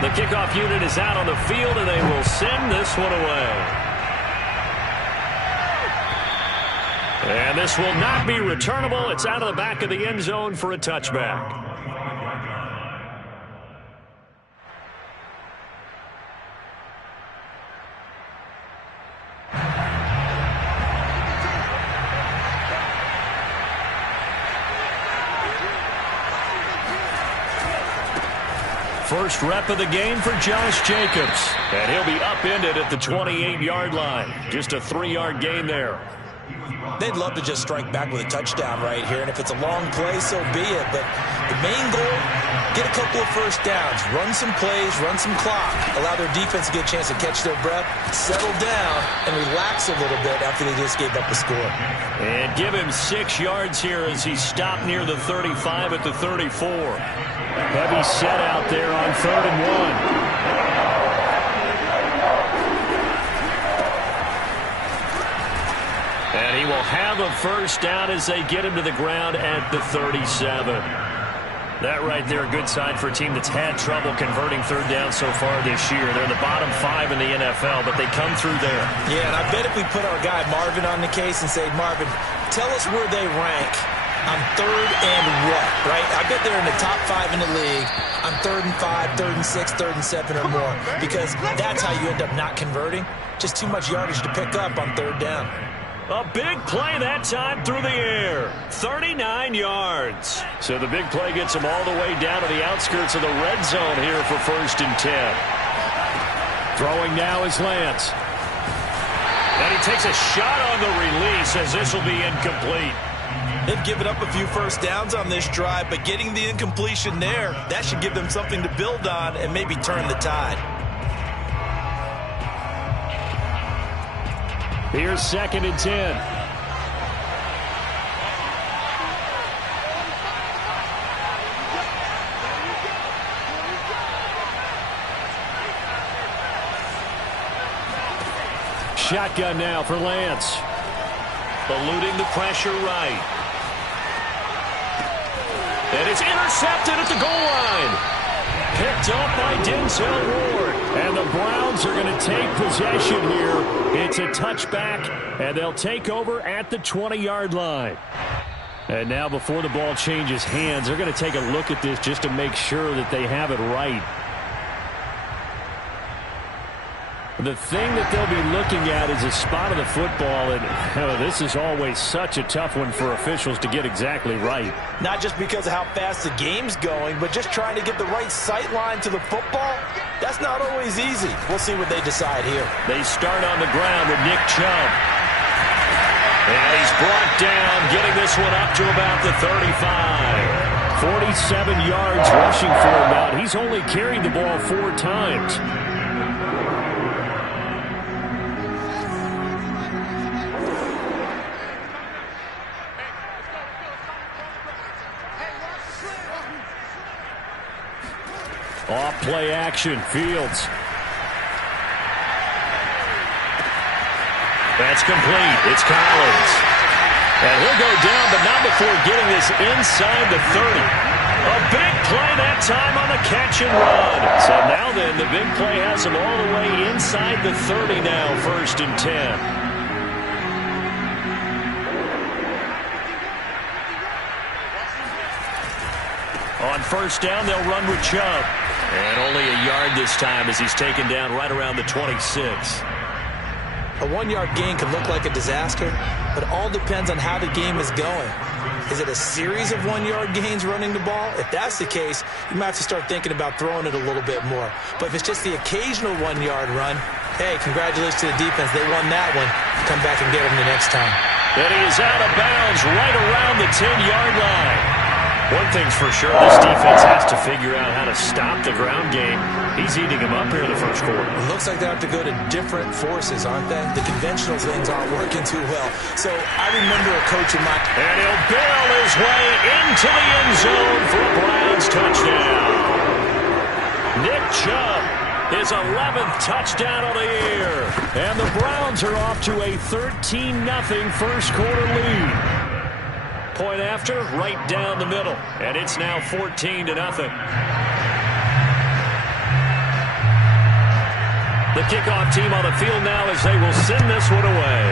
The kickoff unit is out on the field, and they will send this one away. And this will not be returnable. It's out of the back of the end zone for a touchback. First rep of the game for Josh Jacobs. And he'll be upended at the 28-yard line. Just a 3-yard gain there. They'd love to just strike back with a touchdown right here. And if it's a long play, so be it. But the main goal, get a couple of first downs. Run some plays, run some clock. Allow their defense to get a chance to catch their breath, settle down, and relax a little bit after they just gave up the score. And give him 6 yards here as he stopped near the 35 at the 34. Heavy set out there on 3rd and 1. And he will have a first down as they get him to the ground at the 37. That right there, a good sign for a team that's had trouble converting 3rd down so far this year. They're in the bottom 5 in the NFL, but they come through there. Yeah, and I bet if we put our guy Marvin on the case and say, Marvin, tell us where they rank on 3rd and what, right? I bet they're in the top 5 in the league on 3rd and 5, 3rd and 6, 3rd and 7 or more, because that's how you end up not converting. Just too much yardage to pick up on 3rd down. A big play that time through the air. 39 yards. So the big play gets them all the way down to the outskirts of the red zone here for 1st and 10. Throwing now is Lance. And he takes a shot on the release as this will be incomplete. They've given up a few first downs on this drive, but getting the incompletion there, that should give them something to build on and maybe turn the tide. Here's 2nd and 10. Shotgun now for Lance. Eluding the pressure right. And it's intercepted at the goal line. Picked up by Denzel Ward. And the Browns are going to take possession here. It's a touchback, and they'll take over at the 20-yard line. And now before the ball changes hands, they're going to take a look at this just to make sure that they have it right. The thing that they'll be looking at is a spot of the football, and this is always such a tough one for officials to get exactly right. Not just because of how fast the game's going, but just trying to get the right sight line to the football. That's not always easy. We'll see what they decide here. They start on the ground with Nick Chubb. And he's brought down, getting this one up to about the 35. 47 yards rushing for him now. He's only carried the ball 4 times. Off play action, Fields. That's complete. It's Collins. And he'll go down, but not before getting this inside the 30. A big play that time on the catch and run. So now then, the big play has him all the way inside the 30 now, 1st and 10. On 1st down, they'll run with Chubb. And only a yard this time as he's taken down right around the 26. A 1-yard gain can look like a disaster, but it all depends on how the game is going. Is it a series of 1-yard gains running the ball? If that's the case, you might have to start thinking about throwing it a little bit more. But if it's just the occasional 1-yard run, hey, congratulations to the defense. They won that one. Come back and get them the next time. And he is out of bounds right around the 10-yard line. One thing's for sure, this defense has to figure out how to stop the ground game. He's eating them up here in the 1st quarter. It looks like they have to go to different forces, aren't they? The conventional things aren't working too well. So I remember a coach of mine. And he'll barrel his way into the end zone for a Browns touchdown. Nick Chubb, his 11th touchdown of the year. And the Browns are off to a 13-0 1st quarter lead. Point after, right down the middle. And it's now 14-0. The kickoff team on the field now as they will send this one away.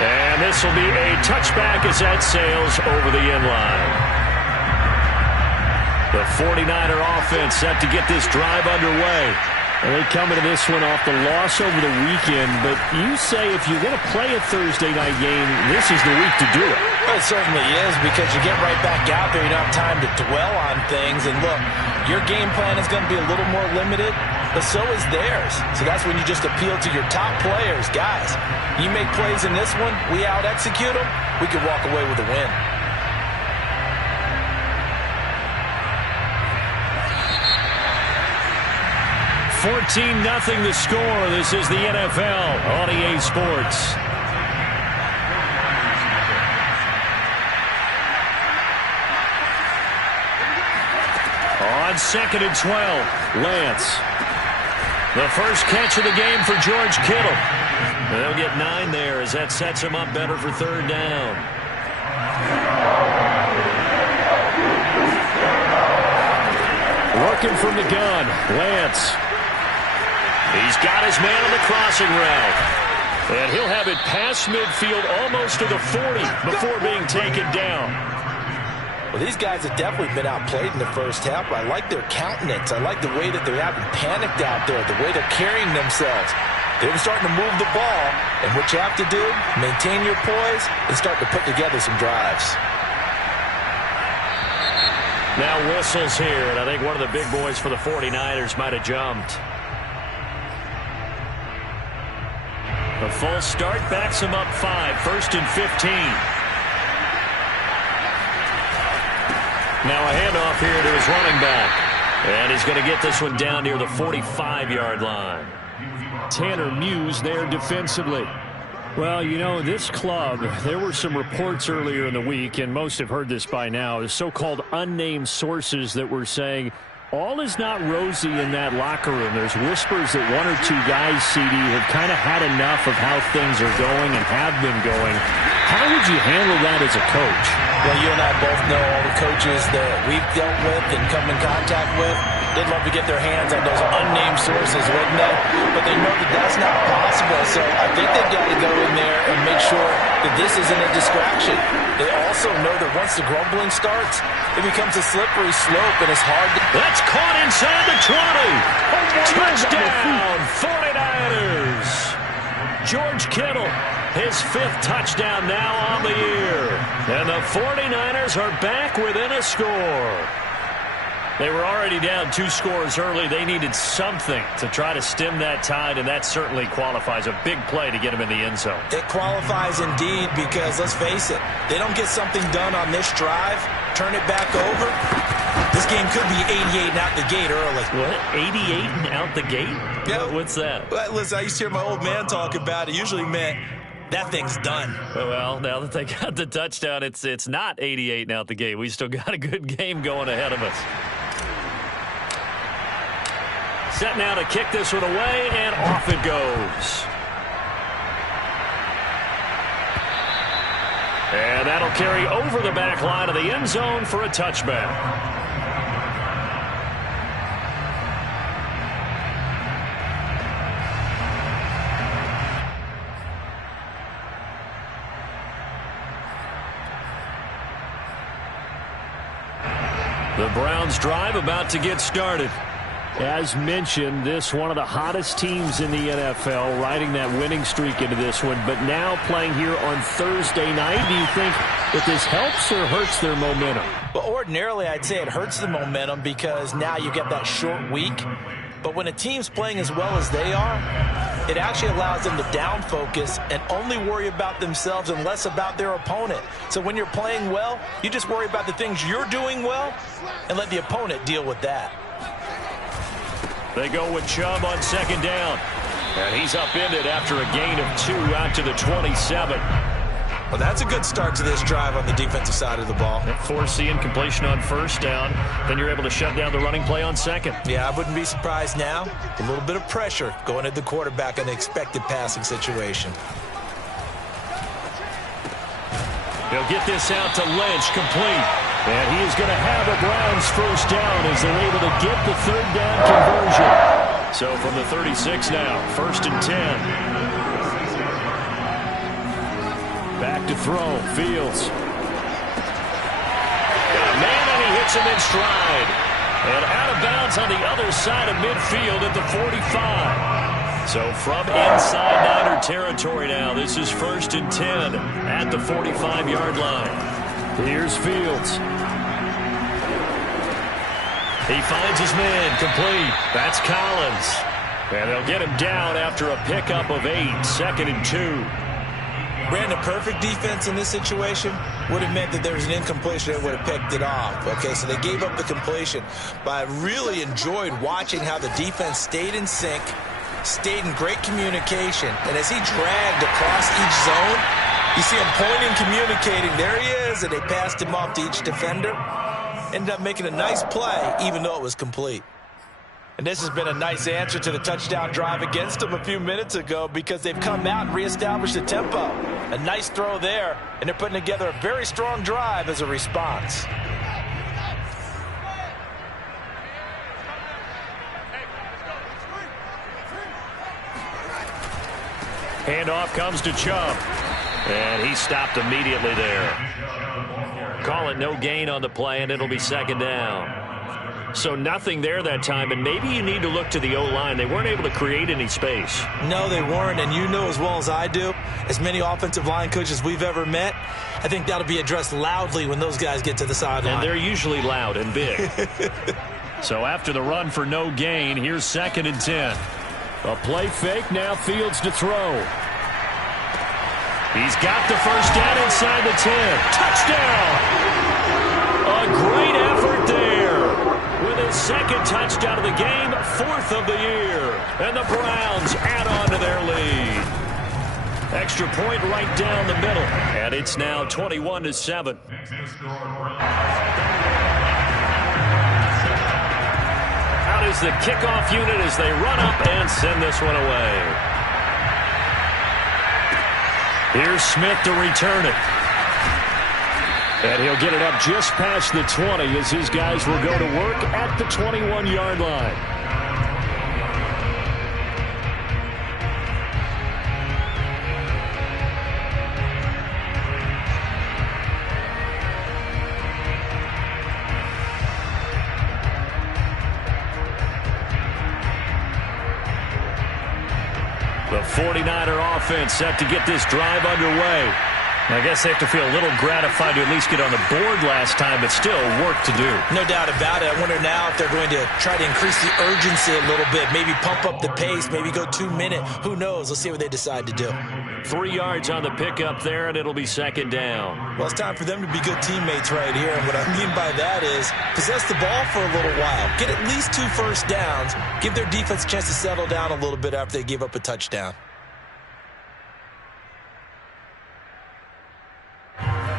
And this will be a touchback as that sails over the end line. The 49er offense set to get this drive underway. Well, they come into this one off the loss over the weekend, but you say if you're going to play a Thursday night game, this is the week to do it. Well, it certainly is, because you get right back out there. You don't have time to dwell on things. And look, your game plan is going to be a little more limited, but so is theirs. So that's when you just appeal to your top players. Guys, you make plays in this one, we out-execute them, we could walk away with a win. 14-0 the score. This is the NFL on EA Sports. On 2nd and 12, Lance. The first catch of the game for George Kittle. They'll get 9 there as that sets him up better for 3rd down. Working from the gun, Lance. He's got his man on the crossing route. And he'll have it past midfield almost to the 40 before being taken down. Well, these guys have definitely been outplayed in the first half, but I like their countenance. I like the way that they haven't panicked out there, the way they're carrying themselves. They're starting to move the ball, and what you have to do, maintain your poise and start to put together some drives. Now whistles here, and I think one of the big boys for the 49ers might have jumped. A false start backs him up 5, 1st and 15. Now a handoff here to his running back. And he's going to get this one down near the 45-yard line. Tanner Muse there defensively. Well, you know, this club, there were some reports earlier in the week, and most have heard this by now, the so-called unnamed sources that were saying all is not rosy in that locker room. There's whispers that 1 or 2 guys, Siiigh, have kind of had enough of how things are going and have been going. How would you handle that as a coach? Well, you and I both know all the coaches that we've dealt with and come in contact with. They'd love to get their hands on those unnamed sources, wouldn't they? But they know that that's not possible. So I think they've got to go in there and make sure that this isn't a distraction. They also know that once the grumbling starts, it becomes a slippery slope, and it's hard to... That's caught inside the 20. Touchdown, 49ers. George Kittle, his 5th touchdown now on the year. And the 49ers are back within a score. They were already down 2 scores early. They needed something to try to stem that tide, and that certainly qualifies. A big play to get them in the end zone. It qualifies indeed, because let's face it, they don't get something done on this drive, turn it back over, this game could be 88 and out the gate early. What? 88 and out the gate? Yeah. What's that? Well, listen, I used to hear my old man talk about it. Usually meant that thing's done. Well, now that they got the touchdown, it's not 88 and out the gate. We still got a good game going ahead of us. Set now to kick this one away, and off it goes. And that'll carry over the back line of the end zone for a touchback. The Browns drive about to get started. As mentioned, this one of the hottest teams in the NFL, riding that winning streak into this one, but now playing here on Thursday night. Do you think that this helps or hurts their momentum? Well, ordinarily, I'd say it hurts the momentum, because now you get that short week. But when a team's playing as well as they are, it actually allows them to down focus and only worry about themselves and less about their opponent. So when you're playing well, you just worry about the things you're doing well and let the opponent deal with that. They go with Chubb on 2nd down. And he's upended after a gain of 2 out to the 27. Well, that's a good start to this drive on the defensive side of the ball. Force the incompletion on 1st down. Then you're able to shut down the running play on 2nd. Yeah, I wouldn't be surprised now. A little bit of pressure going at the quarterback in the expected passing situation. He'll get this out to Lynch, complete. And he is going to have a Browns first down as they're able to get the third down conversion. So from the 36 now, 1st and 10. Back to throw, Fields. Got a man and he hits him in stride. And out of bounds on the other side of midfield at the 45. So from inside Niner territory now, this is 1st and 10 at the 45-yard line. Here's Fields. He finds his man, complete. That's Collins. And they'll get him down after a pickup of 8, 2nd and 2. Brandon, perfect defense in this situation would have meant that there was an incompletion and would have picked it off. Okay, so they gave up the completion. But I really enjoyed watching how the defense stayed in sync, stayed in great communication. And as he dragged across each zone, you see him pointing, communicating. There he is, and they passed him off to each defender. Ended up making a nice play, even though it was complete. And this has been a nice answer to the touchdown drive against them a few minutes ago because they've come out and reestablished the tempo. A nice throw there, and they're putting together a very strong drive as a response. Handoff comes to Chubb. And he stopped immediately there. Call it no gain on the play, and it'll be 2nd down. So nothing there that time, and maybe you need to look to the O-line. They weren't able to create any space. No, they weren't, and you know as well as I do, as many offensive line coaches we've ever met, I think that'll be addressed loudly when those guys get to the sideline. And they're usually loud and big. So after the run for no gain, here's 2nd and 10. A play fake, now Fields to throw. He's got the first down inside the 10. Touchdown! A great effort there. With his 2nd touchdown of the game, 4th of the year. And the Browns add on to their lead. Extra point right down the middle. And it's now 21-7. Out is the kickoff unit as they run up and send this one away. Here's Smith to return it. And he'll get it up just past the 20 as his guys will go to work at the 21-yard line. The 49er offense set to get this drive underway. I guess they have to feel a little gratified to at least get on the board last time, but still work to do. No doubt about it. I wonder now if they're going to try to increase the urgency a little bit, maybe pump up the pace, maybe go 2-minute. Who knows? Let's see what they decide to do. 3 yards on the pickup there, and it'll be 2nd down. Well, it's time for them to be good teammates right here, and what I mean by that is possess the ball for a little while, get at least 2 first downs, give their defense a chance to settle down a little bit after they give up a touchdown.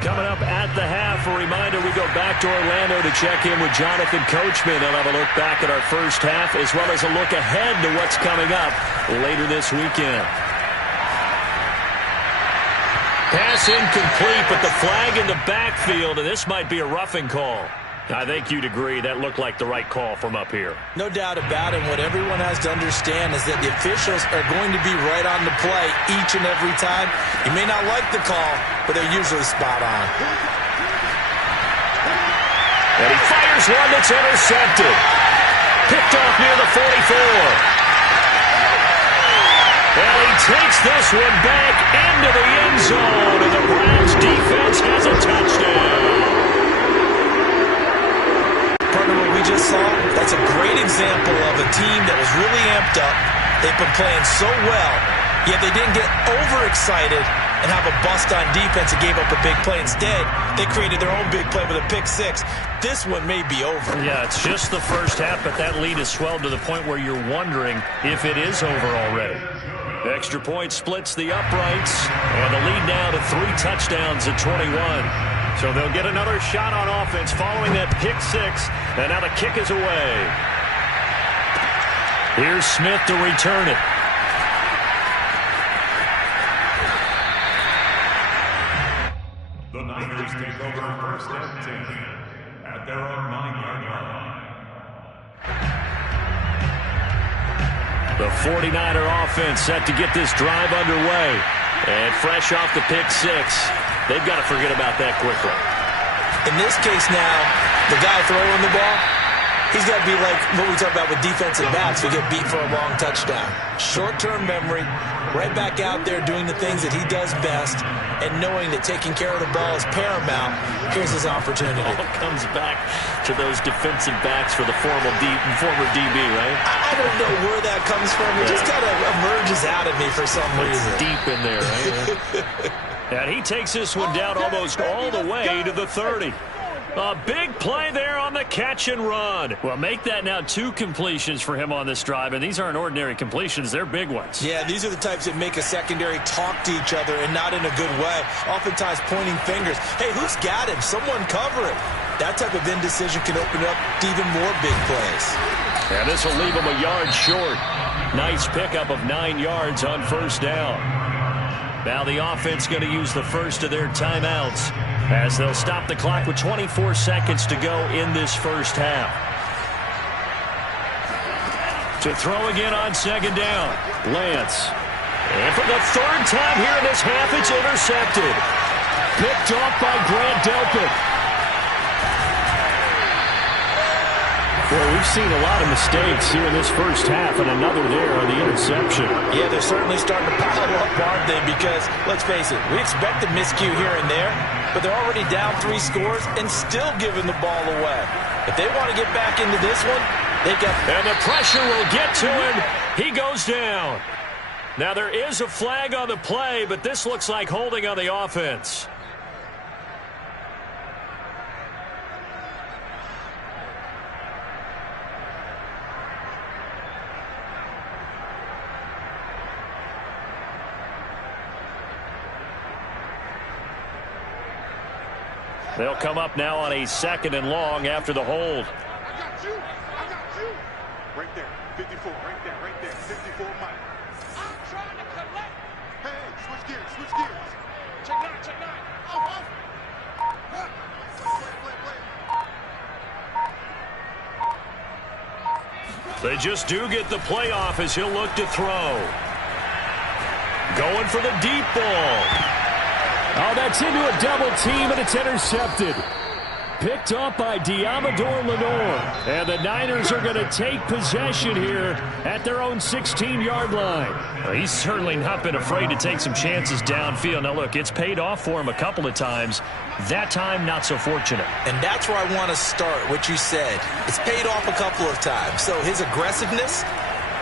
Coming up at the half, a reminder, we go back to Orlando to check in with Jonathan Coachman. He'll have a look back at our first half as well as a look ahead to what's coming up later this weekend. Pass incomplete, but the flag in the backfield, and this might be a roughing call. I think you'd agree that looked like the right call from up here. No doubt about it. What everyone has to understand is that the officials are going to be right on the play each and every time. You may not like the call, but they're usually spot on. And he fires one that's intercepted. Picked off near the 44. And he takes this one back into the end zone, and the Browns defense has a touchdown. What we just saw, that's a great example of a team that was really amped up. They've been playing so well, yet they didn't get overexcited and have a bust on defense and gave up a big play. Instead, they created their own big play with a pick-6. This one may be over. Yeah, it's just the first half, but that lead has swelled to the point where you're wondering if it is over already. The extra point splits the uprights, and the lead now to 3 touchdowns at 21. So they'll get another shot on offense following that pick-6, and now the kick is away. Here's Smith to return it. The Niners take over 1st and 10. at their own 9-yard line. The 49er offense set to get this drive underway. And fresh off the pick six, they've got to forget about that quickly. In this case now, the guy throwing the ball, he's got to be like what we talk about with defensive backs who get beat for a long touchdown. Short-term memory, right back out there doing the things that he does best, and knowing that taking care of the ball is paramount. Here's his opportunity. It all comes back to those defensive backs for the former DB, right? I don't know where that comes from. It just kind of emerges out of me for some reason. Deep in there, right? And he takes this one down almost all the way to the 30. A big play there on the catch and run. Well, make that now 2 completions for him on this drive, and these aren't ordinary completions. They're big ones. Yeah, these are the types that make a secondary talk to each other and not in a good way. Oftentimes pointing fingers. Hey, who's got him? Someone cover it. That type of indecision can open up to even more big plays. And this will leave him a yard short. Nice pickup of 9 yards on first down. Now the offense going to use the first of their timeouts as they'll stop the clock with 24 seconds to go in this first half. To throw again on second down, Lance. And for the 3rd time here in this half, it's intercepted. Picked off by Grant Delpit. Well, we've seen a lot of mistakes here in this first half, and another there on the interception. Yeah, they're certainly starting to pile up, aren't they? Because, let's face it, we expect a miscue here and there, but they're already down 3 scores and still giving the ball away. If they want to get back into this one, they got... And the pressure will get to him. He goes down. Now, there is a flag on the play, but this looks like holding on the offense. They'll come up now on a 2nd and long after the hold. I got you. Right there, 54, right there, 54 Mike. I'm trying to collect. Hey, switch gears. Check 9. Oh. Play. They just do get the playoff as he'll look to throw. Going for the deep ball. Oh, that's into a double team, and it's intercepted. Picked off by Diamador Lenore. And the Niners are going to take possession here at their own 16-yard line. Well, he's certainly not been afraid to take some chances downfield. Now, look, it's paid off for him a couple of times. That time, not so fortunate. And that's where I want to start, what you said. It's paid off a couple of times. So his aggressiveness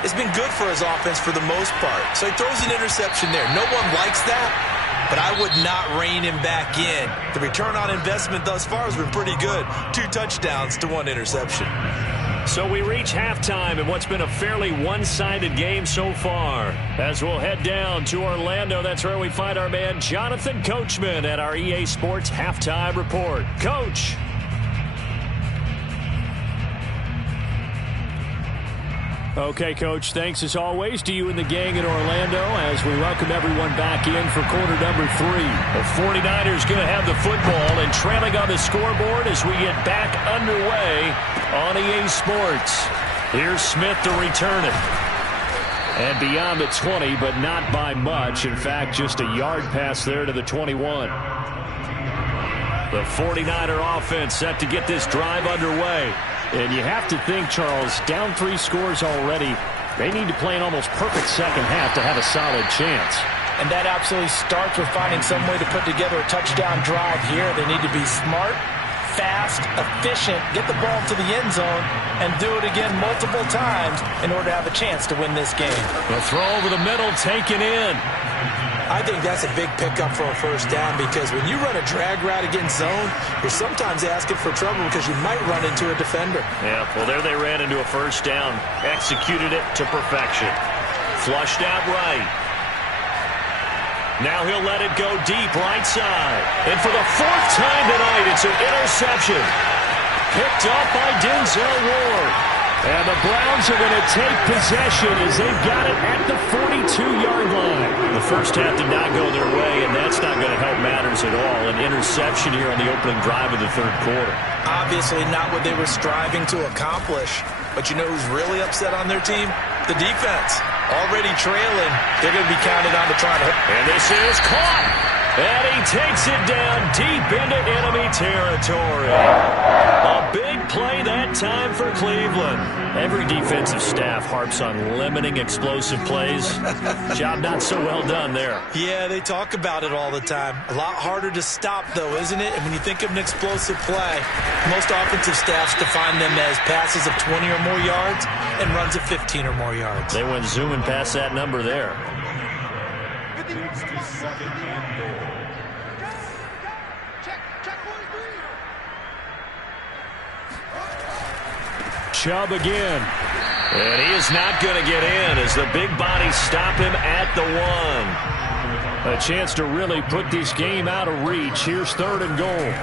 has been good for his offense for the most part. So he throws an interception there. No one likes that. But I would not rein him back in. The return on investment thus far has been pretty good. 2 touchdowns to 1 interception. So we reach halftime in what's been a fairly one-sided game so far. As we'll head down to Orlando, that's where we find our man Jonathan Coachman at our EA Sports Halftime Report. Coach. Okay, Coach, thanks as always to you and the gang in Orlando as we welcome everyone back in for quarter number 3. The 49ers going to have the football and trailing on the scoreboard as we get back underway on EA Sports. Here's Smith to return it. And beyond the 20, but not by much. In fact, just a yard pass there to the 21. The 49er offense set to get this drive underway. And you have to think, Charles, down 3 scores already. They need to play an almost perfect second half to have a solid chance. And that absolutely starts with finding some way to put together a touchdown drive here. They need to be smart, fast, efficient, get the ball to the end zone, and do it again multiple times in order to have a chance to win this game. The throw over the middle taken in. I think that's a big pickup for a first down because when you run a drag route against zone, you're sometimes asking for trouble because you might run into a defender. Yeah, well, there they ran into a first down. Executed it to perfection. Flushed out right. Now he'll let it go deep right side. And for the 4th time tonight, it's an interception. Picked up by Denzel Ward. And the Browns are going to take possession as they've got it at the 42-yard line. The first half did not go their way, and that's not going to help matters at all. An interception here on the opening drive of the 3rd quarter. Obviously not what they were striving to accomplish. But you know who's really upset on their team? The defense. Already trailing. They're going to be counted on to try to... And this is caught. And he takes it down deep into enemy territory. A big play that time for Cleveland. Every defensive staff harps on limiting explosive plays. Job not so well done there. Yeah, they talk about it all the time. A lot harder to stop, though, isn't it? And when you think of an explosive play, most offensive staffs define them as passes of 20 or more yards and runs of 15 or more yards. They went zooming past that number there. Chubb again. And he is not going to get in as the big bodies stop him at the 1. A chance to really put this game out of reach. Here's 3rd and goal.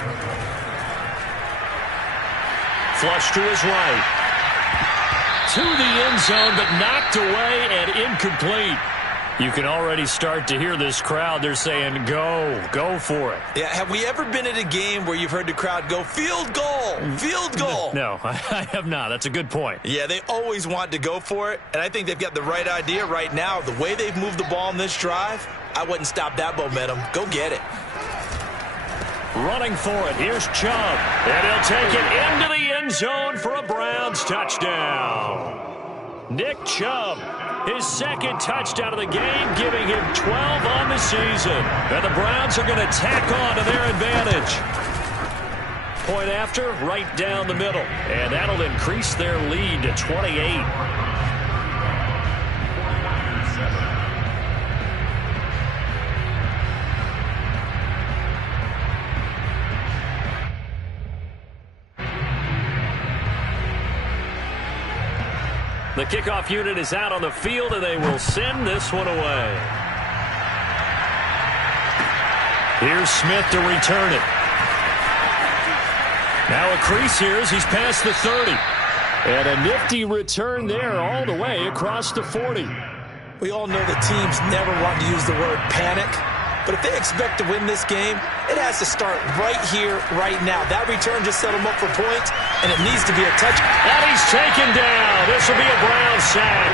Flush to his right. To the end zone, but knocked away and incomplete. You can already start to hear this crowd. They're saying, go for it. Yeah, have we ever been at a game where you've heard the crowd go, field goal, field goal? No, I have not. That's a good point. Yeah, they always want to go for it, and I think they've got the right idea right now. The way they've moved the ball in this drive, I wouldn't stop that momentum. Go get it. Running for it. Here's Chubb. And he'll take it into the end zone for a Browns touchdown. Nick Chubb. His 2nd touchdown of the game, giving him 12 on the season. And the Browns are going to tack on to their advantage. Point after, right down the middle. And that'll increase their lead to 28. The kickoff unit is out on the field, and they will send this one away. Here's Smith to return it. Now a crease here as he's past the 30. And a nifty return there all the way across the 40. We all know the teams never want to use the word panic. But if they expect to win this game, it has to start right here, right now. That return just set them up for points, and it needs to be a touch. And he's taken down. This will be a Brown sack.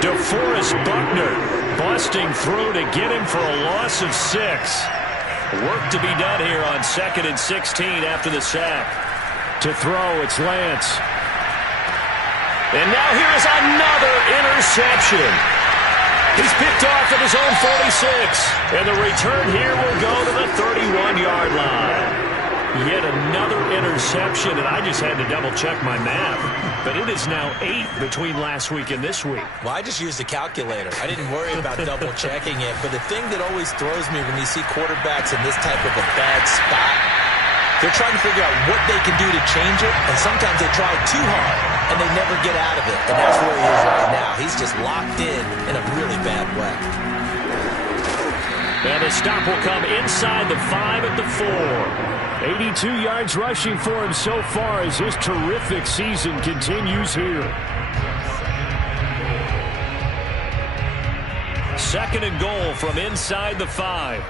DeForest Buckner busting through to get him for a loss of 6. Work to be done here on 2nd and 16 after the sack. To throw, it's Lance. And now here is another interception. He's picked off at his own 46. And the return here will go to the 31-yard line. Yet another interception, and I just had to double-check my math. But it is now 8 between last week and this week. Well, I just used a calculator. I didn't worry about double-checking it. But the thing that always throws me when you see quarterbacks in this type of a bad spot, they're trying to figure out what they can do to change it, and sometimes they try too hard, and they never get out of it. And that's where he is right now. He's just locked in a really bad way. And the stop will come inside the 5 at the 4. 82 yards rushing for him so far as his terrific season continues here. 2nd and goal from inside the 5.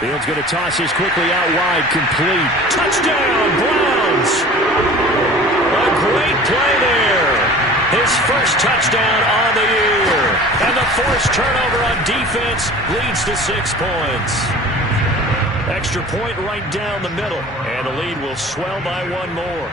Fields going to toss this quickly out wide, complete. Touchdown, Browns! A great play there. His first touchdown on the year. And the forced turnover on defense leads to 6 points. Extra point right down the middle. And the lead will swell by 1 more.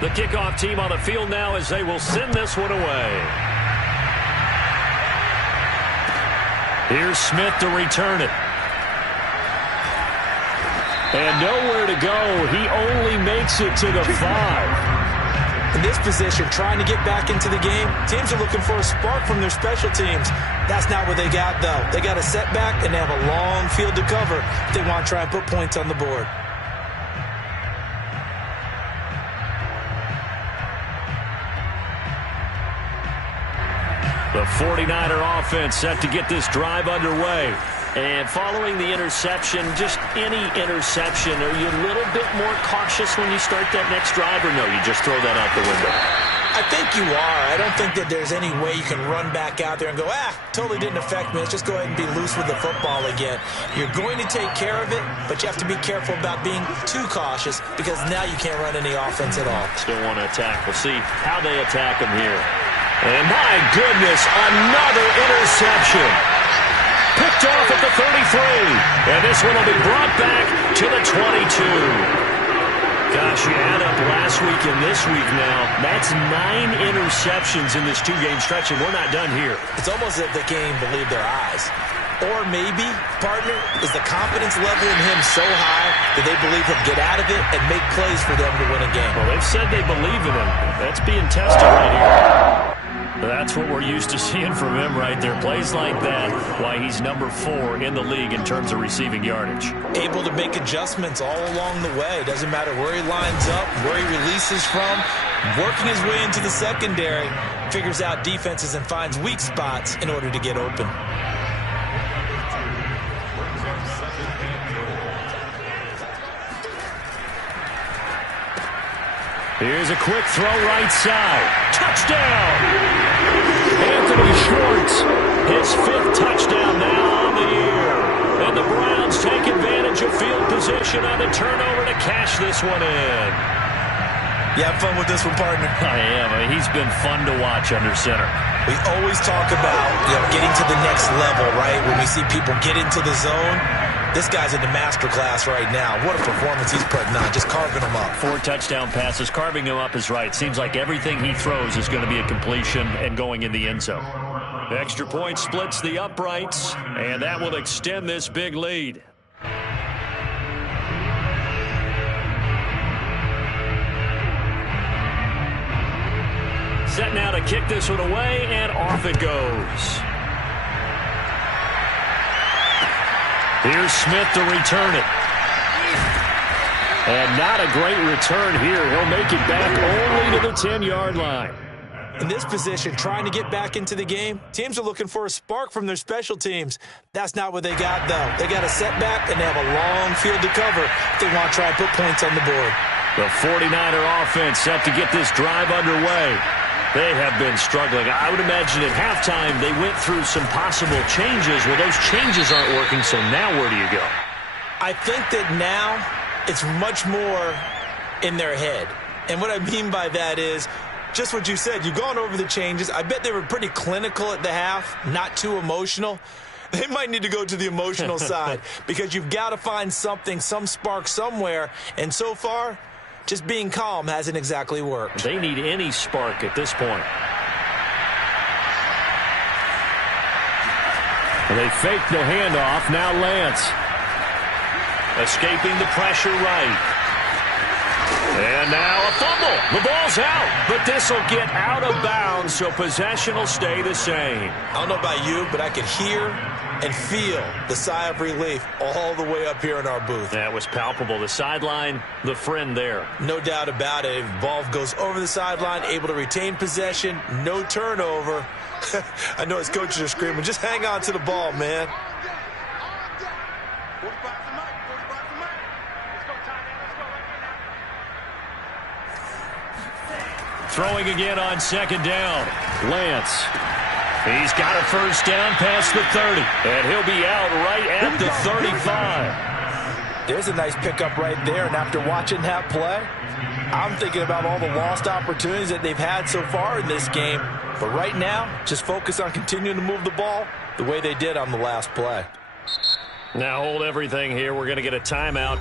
The kickoff team on the field now as they will send this one away. Here's Smith to return it. And nowhere to go. He only makes it to the 5. In this position, trying to get back into the game, teams are looking for a spark from their special teams. That's not what they got, though. They got a setback, and they have a long field to cover if they want to try and put points on the board. The 49er offense set to get this drive underway. And following the interception, just any interception, are you a little bit more cautious when you start that next drive, or no, you just throw that out the window? I think you are. I don't think that there's any way you can run back out there and go, totally didn't affect me. Let's just go ahead and be loose with the football again. You're going to take care of it, but you have to be careful about being too cautious because now you can't run any offense at all. Still want to attack. We'll see how they attack him here. And my goodness, another interception. Picked off at the 33. And this one will be brought back to the 22. Gosh, you add up last week and this week now. That's 9 interceptions in this 2-game stretch, and we're not done here. It's almost as if they can't even believe their eyes. Or maybe, partner, is the confidence level in him so high that they believe he'll get out of it and make plays for them to win a game. Well, they've said they believe in him. That's being tested right here. That's what we're used to seeing from him right there. Plays like that, why he's number 4 in the league in terms of receiving yardage. Able to make adjustments all along the way. Doesn't matter where he lines up, where he releases from. Working his way into the secondary, figures out defenses and finds weak spots in order to get open. Here's a quick throw right side. Touchdown! Anthony Schwartz, his 5th touchdown now on the year. And the Browns take advantage of field position on the turnover to cash this one in. You have fun with this one, partner? I am. I mean, he's been fun to watch under center. We always talk about getting to the next level, right? When we see people get into the zone, this guy's in the master class right now. What a performance he's putting on, just carving them up. 4 touchdown passes. Carving him up is right. Seems like everything he throws is going to be a completion and going in the end zone. The extra point splits the uprights, and that will extend this big lead. Set now to kick this one away, and off it goes. Here's Smith to return it. And not a great return here. He'll make it back only to the 10-yard line. In this position, trying to get back into the game, teams are looking for a spark from their special teams. That's not what they got, though. They got a setback, and they have a long field to cover if they want to try and put points on the board. The 49er offense set to get this drive underway. They have been struggling. I would imagine at halftime they went through some possible changes. Well, those changes aren't working, so now where do you go? I think that now it's much more in their head. And what I mean by that is just what you said. You've gone over the changes. I bet they were pretty clinical at the half, not too emotional. They might need to go to the emotional side because you've got to find something, some spark somewhere. And so far, just being calm hasn't exactly worked. They need any spark at this point. They fake the handoff. Now Lance. Escaping the pressure right. And now a fumble. The ball's out, but this will get out of bounds, so possession will stay the same. I don't know about you, but I could hear and feel the sigh of relief all the way up here in our booth. That was palpable. The sideline, the friend there. No doubt about it. Ball goes over the sideline, able to retain possession, no turnover. I know his coaches are screaming, just hang on to the ball, man. 45 tonight, 45 tonight. Let's go, Tanya. Let's go right here now. Throwing again on second down. Lance. He's got a first down past the 30. And he'll be out right at the 35. There's a nice pickup right there. And after watching that play, I'm thinking about all the lost opportunities that they've had so far in this game. But right now, just focus on continuing to move the ball the way they did on the last play. Now hold everything here. We're going to get a timeout.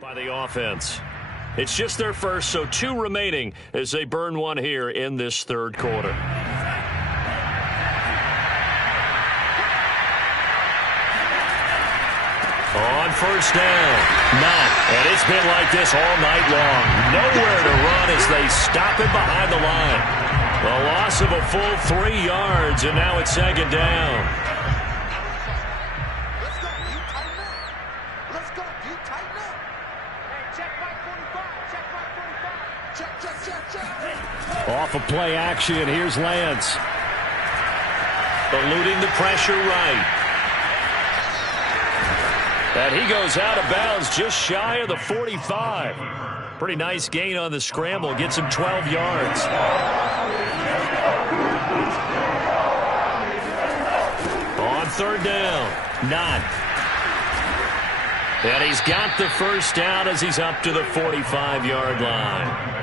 By the offense. It's just their first, so 2 remaining as they burn one here in this third quarter. On first down, not. And it's been like this all night long. Nowhere to run as they stop him behind the line. A loss of a full 3 yards, and now it's second down. Let's go. You tighten up. Let's go. You tighten up. Hey, check right 45. Check right 45. Check. Off of play action, here's Lance. Eluding the pressure right. And he goes out of bounds just shy of the 45. Pretty nice gain on the scramble. Gets him 12 yards. On third down, not. And he's got the first down as he's up to the 45-yard line.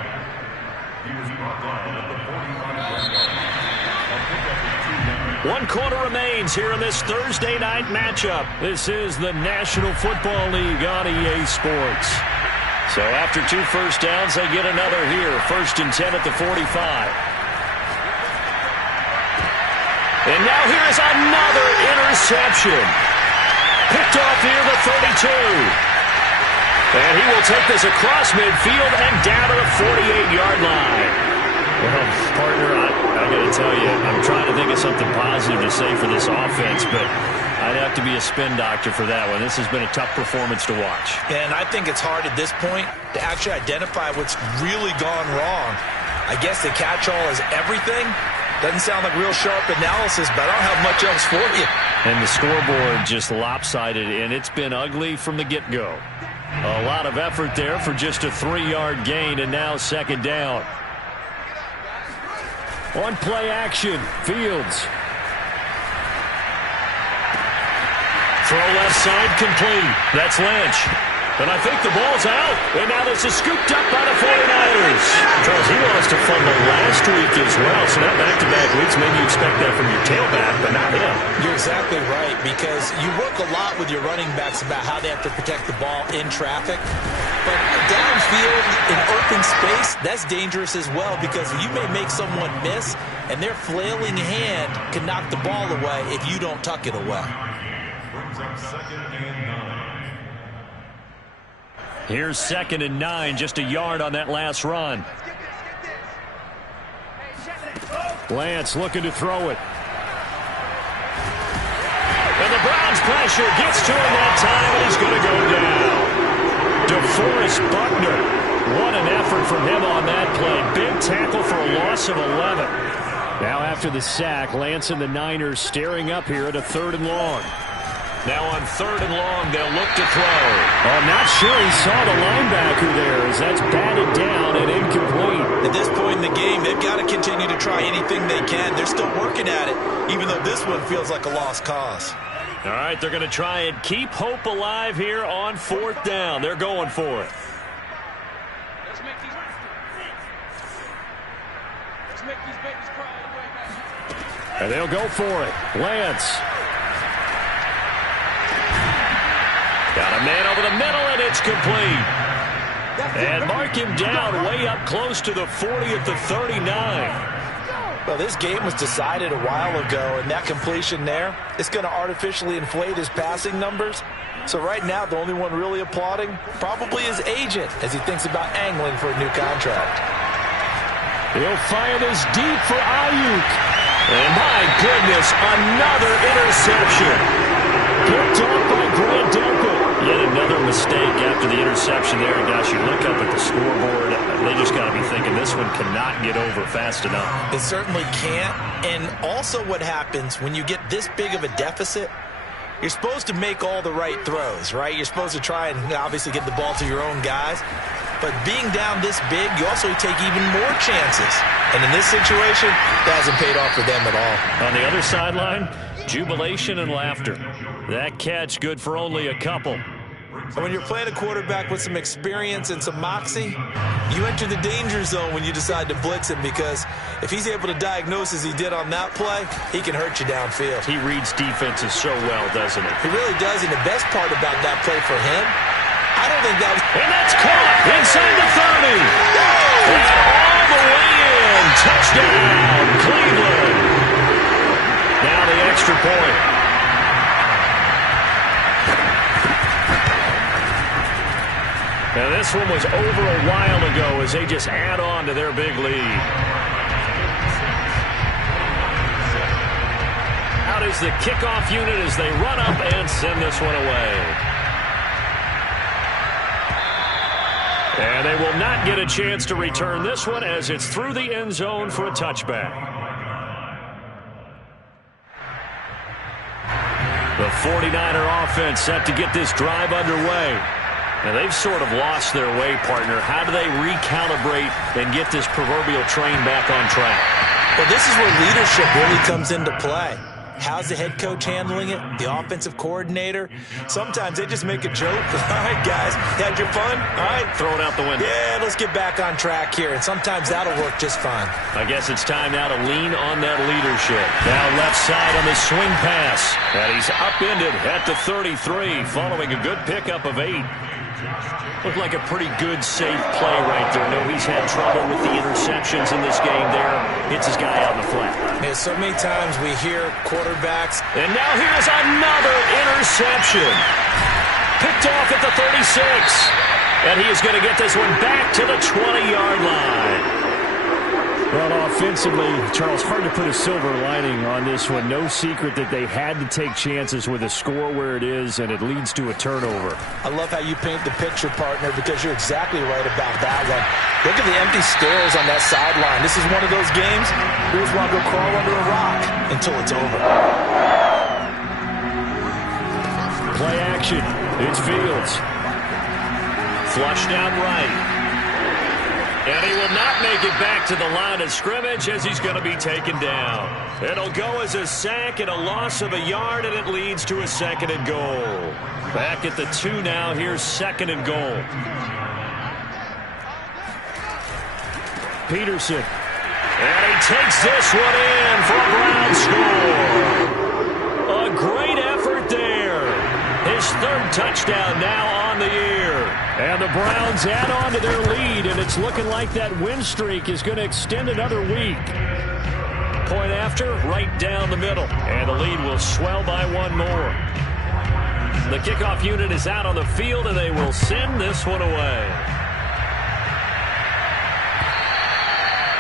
1 quarter remains here in this Thursday night matchup. This is the National Football League on EA Sports. So after 2 first downs, they get another here. 1st and 10 at the 45. And now here's another interception. Picked off near the 32. And he will take this across midfield and down to the 48-yard line. Well, partner, I got to tell you, I'm trying to think of something positive to say for this offense, but I'd have to be a spin doctor for that one. This has been a tough performance to watch. And I think it's hard at this point to actually identify what's really gone wrong. I guess the catch-all is everything. Doesn't sound like real sharp analysis, but I don't have much else for you. And the scoreboard just lopsided, and it's been ugly from the get-go. A lot of effort there for just a 3-yard gain, and now second down. On play action, Fields. Throw left side complete. That's Lynch. And I think the ball's out. And now this is scooped up by the 49ers. Charles, he lost a fumble last week as well. So now back-to-back weeks, maybe you expect that from your tailback, but not him. You're exactly right, because you work a lot with your running backs about how they have to protect the ball in traffic. But downfield in open space, that's dangerous as well, because you may make someone miss, and their flailing hand can knock the ball away if you don't tuck it away. Here's 2nd and 9, just a yard on that last run. Lance looking to throw it. And the Browns pressure gets to him that time, and he's going to go down. DeForest Buckner. What an effort from him on that play. Big tackle for a loss of 11. Now after the sack, Lance and the Niners staring up here at a 3rd and long. Now on 3rd and long, they'll look to throw. I'm not sure he saw the linebacker there as that's batted down and incomplete. At this point in the game, they've got to continue to try anything they can. They're still working at it, even though this one feels like a lost cause. All right, they're going to try and keep hope alive here on 4th down. They're going for it. Let's make these babies cry all the way back. And they'll go for it. Lance. Got a man over the middle, and it's complete. And mark him down way up close to the 40 at the 39. Well, this game was decided a while ago, and that completion there, it's going to artificially inflate his passing numbers. So right now, the only one really applauding probably his agent as he thinks about angling for a new contract. He'll fire this deep for Ayuk. And my goodness, another interception. Picked off by Grant Delpit. Yet another mistake after the interception there. And gosh, you look up at the scoreboard, they just got to be thinking this one cannot get over fast enough. It certainly can't. And also what happens when you get this big of a deficit, you're supposed to make all the right throws, right? You're supposed to try and obviously get the ball to your own guys. But being down this big, you also take even more chances. And in this situation, that hasn't paid off for them at all. On the other sideline, jubilation and laughter. That catch good for only a couple. And when you're playing a quarterback with some experience and some moxie, you enter the danger zone when you decide to blitz him, because if he's able to diagnose as he did on that play, he can hurt you downfield. He reads defenses so well, doesn't he? He really does, and the best part about that play for him, I I don't think that was... And that's caught inside the 30. And all the way in. Touchdown, Cleveland. Now the extra point. Now this one was over a while ago as they just add on to their big lead. Out is the kickoff unit as they run up and send this one away. And they will not get a chance to return this one as it's through the end zone for a touchback. The 49er offense set to get this drive underway. Now, they've sort of lost their way, partner. How do they recalibrate and get this proverbial train back on track? Well, this is where leadership really comes into play. How's the head coach handling it? The offensive coordinator? Sometimes they just make a joke. All right, guys, you had your fun? All right. Throw it out the window. Yeah, let's get back on track here. And sometimes that'll work just fine. I guess it's time now to lean on that leadership. Now left side on the swing pass. And he's upended at the 33 following a good pickup of 8. Looked like a pretty good, safe play right there. No, he's had trouble with the interceptions in this game there. Hits his guy out in the flat. Yeah, so many times we hear quarterbacks. And now here's another interception. Picked off at the 36. And he is going to get this one back to the 20-yard line. Well, offensively, Charles, hard to put a silver lining on this one. No secret that they had to take chances with a score where it is, and it leads to a turnover. I love how you paint the picture, partner, because you're exactly right about that one. Look at the empty stairs on that sideline. This is one of those games you just want to go crawl under a rock until it's over. Play action. It's Fields. Flushed out right. And he will not make it back to the line of scrimmage as he's going to be taken down. It'll go as a sack and a loss of a yard, and it leads to a 2nd and goal. Back at the 2 now. Here's 2nd and goal. Peterson. And he takes this one in for a Brown score. A great effort there. His 3rd touchdown now on the year. And the Browns add on to their lead, and it's looking like that win streak is going to extend another week. Point after, right down the middle. And the lead will swell by 1 more. The kickoff unit is out on the field, and they will send this one away.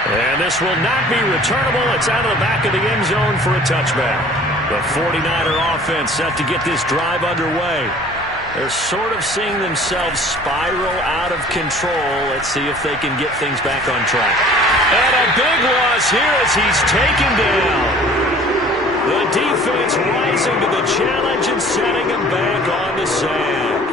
And this will not be returnable. It's out of the back of the end zone for a touchback. The 49er offense set to get this drive underway. They're sort of seeing themselves spiral out of control. Let's see if they can get things back on track. And a big loss here as he's taken down. The defense rising to the challenge and setting him back on the sack.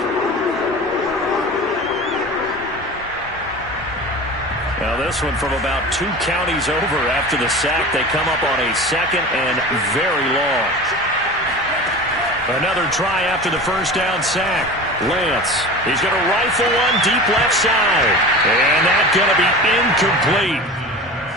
Now this one from about 2 counties over after the sack. They come up on a 2nd and very long. Another try after the first down sack. Lance, he's going to rifle one deep left side. And that's going to be incomplete.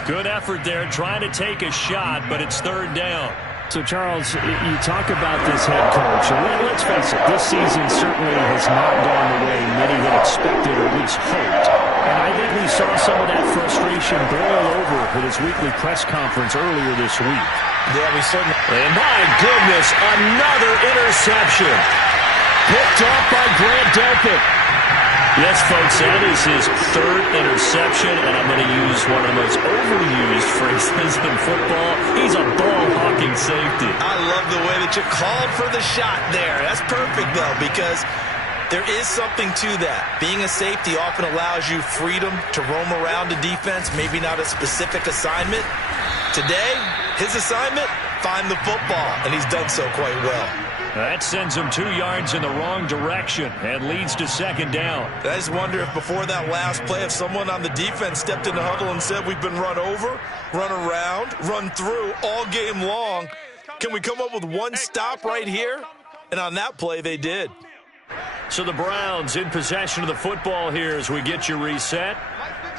Good effort there trying to take a shot, but it's 3rd down. So, Charles, you talk about this head coach, and let's face it, this season certainly has not gone the way many had expected or at least hoped. And I think we saw some of that frustration boil over with his weekly press conference earlier this week. Yeah, we certainly... And my goodness, another interception. Picked off by Grant Delpit. Yes, folks, that is his 3rd interception, and I'm going to use one of the most overused phrases in football. He's a ball-hawking safety. I love the way that you called for the shot there. That's perfect, though, because there is something to that. Being a safety often allows you freedom to roam around the defense, maybe not a specific assignment. Today, his assignment, find the football, and he's done so quite well. That sends him 2 yards in the wrong direction and leads to 2nd down. I just wonder if before that last play, if someone on the defense stepped in the huddle and said, we've been run over, run around, run through all game long. Can we come up with one stop right here? And on that play, they did. So the Browns in possession of the football here as we get you reset.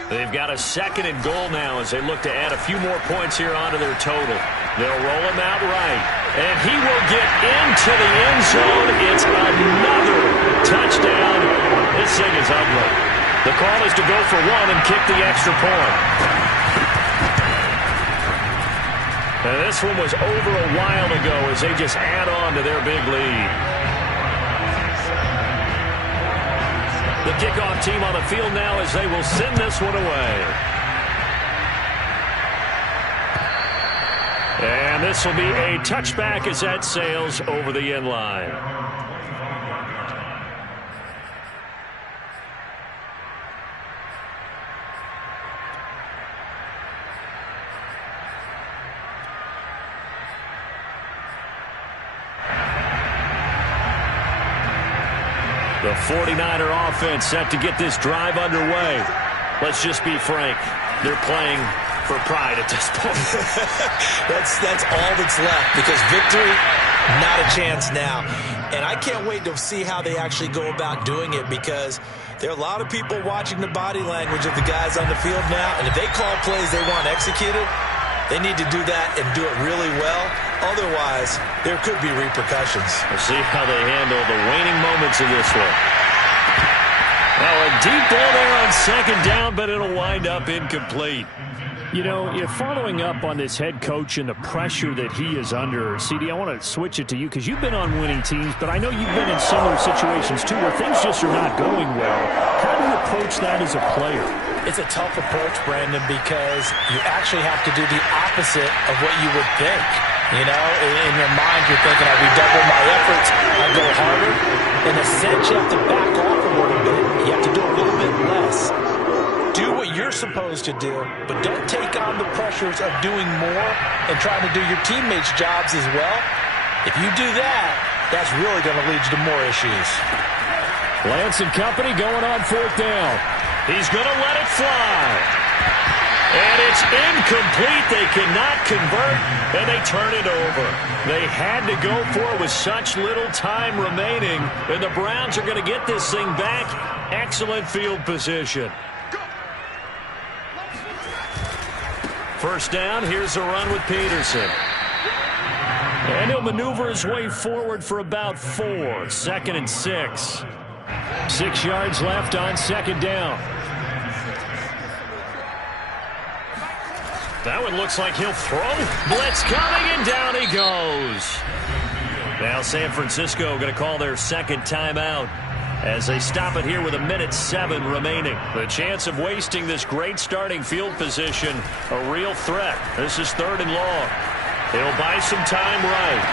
They've got a 2nd and goal now as they look to add a few more points here onto their total. They'll roll him out right, and he will get into the end zone. It's another touchdown. This thing is ugly. The call is to go for 1 and kick the extra point. And this one was over a while ago as they just add on to their big lead. The kickoff team on the field now as they will send this one away. And this will be a touchback as that sails over the end line. The 49er offense set to get this drive underway. Let's just be frank. They're playing for pride at this point. That's all that's left, because victory, not a chance now. And I can't wait to see how they actually go about doing it, because there are a lot of people watching the body language of the guys on the field now. And if they call plays they want executed, they need to do that and do it really well. Otherwise, there could be repercussions. We'll see how they handle the waning moments of this one. Now a deep ball there on 2nd down, but it'll wind up incomplete. You know, following up on this head coach and the pressure that he is under, CD, I want to switch it to you because you've been on winning teams, but I know you've been in similar situations too where things just are not going well. How do you approach that as a player? It's a tough approach, Brandon, because you actually have to do the opposite of what you would think. You know, in your mind, you're thinking, I redouble my efforts, I go harder. In a sense, you have to back off a little bit. You have to do a little bit less. Do what you're supposed to do, but don't take on the pressures of doing more and trying to do your teammates' jobs as well. If you do that, that's really going to lead you to more issues. Lance and company going on 4th down. He's going to let it fly. And it's incomplete. They cannot convert, and they turn it over. They had to go for it with such little time remaining, and the Browns are going to get this thing back. Excellent field position. 1st down, here's a run with Peterson. And he'll maneuver his way forward for about 4. 2nd and 6. 6 yards left on 2nd down. That one looks like he'll throw. Blitz coming, and down he goes. Now San Francisco going to call their 2nd timeout as they stop it here with 1:07 remaining. The chance of wasting this great starting field position, a real threat. This is 3rd and long. He'll buy some time right.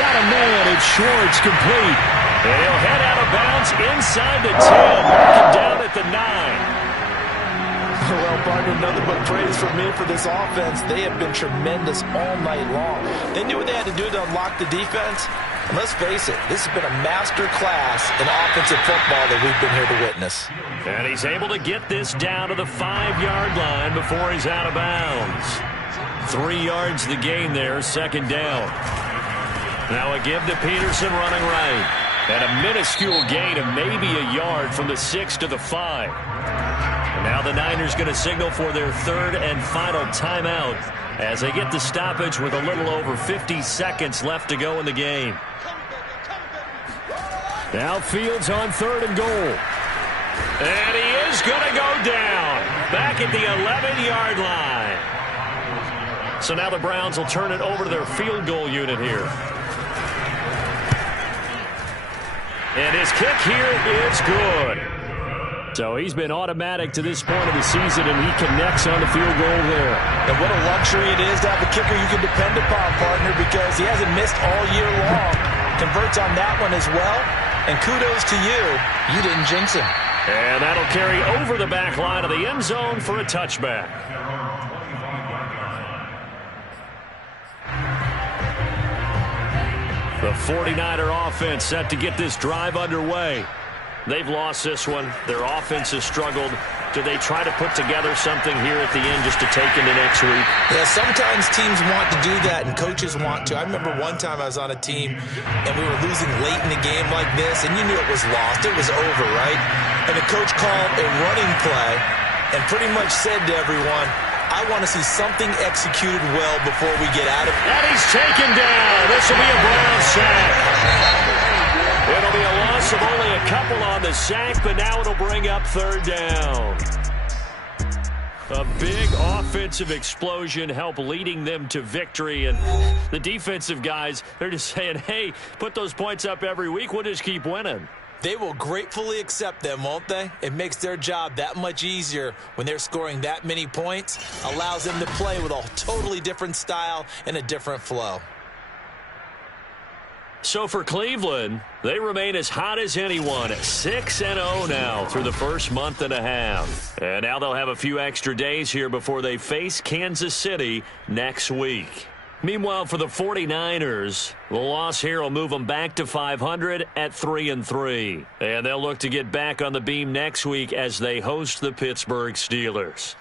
Got a man. It's Schwartz, complete. And he'll head out of bounds inside the 10. Mark him down at the 9. Well, partner, nothing but praise from me for this offense. They have been tremendous all night long. They knew what they had to do to unlock the defense. And let's face it, this has been a master class in offensive football that we've been here to witness. And he's able to get this down to the 5-yard line before he's out of bounds. 3 yards the gain there, 2nd down. Now a give to Peterson running right. And a minuscule gain of maybe a yard from the 6 to the 5. And now the Niners going to signal for their 3rd and final timeout as they get the stoppage with a little over 50 seconds left to go in the game. Now Fields on 3rd and goal. And he is going to go down back at the 11-yard line. So now the Browns will turn it over to their field goal unit here. And his kick here is good. So he's been automatic to this point of the season, and he connects on the field goal there. And what a luxury it is to have a kicker you can depend upon, partner, because he hasn't missed all year long. Converts on that one as well. And kudos to you. You didn't jinx him. And that'll carry over the back line of the end zone for a touchback. The 49er offense set to get this drive underway. They've lost this one. Their offense has struggled. Do they try to put together something here at the end just to take into next week? Yeah, sometimes teams want to do that and coaches want to. I remember one time I was on a team and we were losing late in the game like this, and you knew it was lost. It was over, right? And the coach called a running play and pretty much said to everyone, I want to see something executed well before we get out of it. And he's taken down. This will be a Brown sack. It'll be a loss of only a couple on the sack, but now it'll bring up third down. A big offensive explosion helped leading them to victory. And the defensive guys, they're just saying, hey, put those points up every week. We'll just keep winning. They will gratefully accept them, won't they? It makes their job that much easier when they're scoring that many points. Allows them to play with a totally different style and a different flow. So for Cleveland, they remain as hot as anyone, 6-0 now through the first month and a half. And now they'll have a few extra days here before they face Kansas City next week. Meanwhile, for the 49ers, the loss here will move them back to 500 at 3-3. And they'll look to get back on the beam next week as they host the Pittsburgh Steelers.